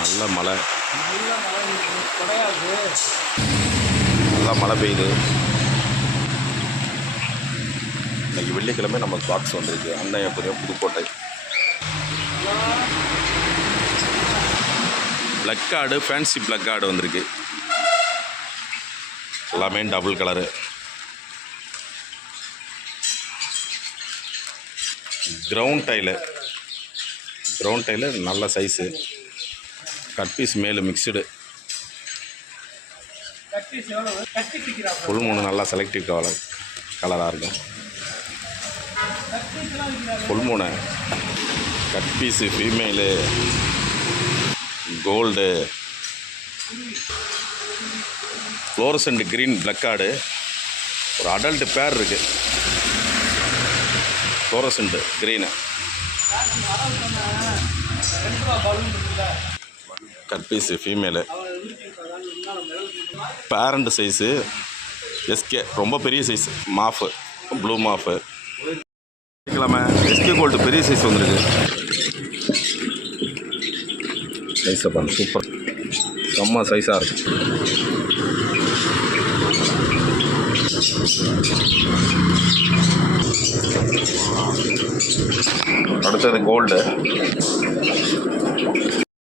நல்ல மழை, கிடையாது. நல்லா மழை பெய்யுது. இன்னைக்கு வெள்ளிக்கிழமை நமக்கு பாக்ஸ் வந்திருக்கு. Annaiyapuram Pudukkottai plakat, fancy plakat வந்திருக்கு. எல்லாமே டபுள் கலரு. கிரவுண்ட் டைலு நல்ல size. Cut piece male mixed. Full மூணு நல்லா செலக்டிவ் கலராக இருக்கும். ஃபுல் மூணு cut piece female gold fluorescent green plakat. ஒரு அடல்ட் பேர் இருக்குது. Fluorescent green cut piece female. Parent size எஸ்கே, ரொம்ப பெரிய சைஸ். மாஃபு, ப்ளூ மாஃபு. கிழமை எஸ்கே கோல்டு பெரிய சைஸ் வந்துருக்கு. சைஸை பண்ண சூப்பர், செம்ம சைஸாக இருக்கும். அடுத்தது கோல்டு.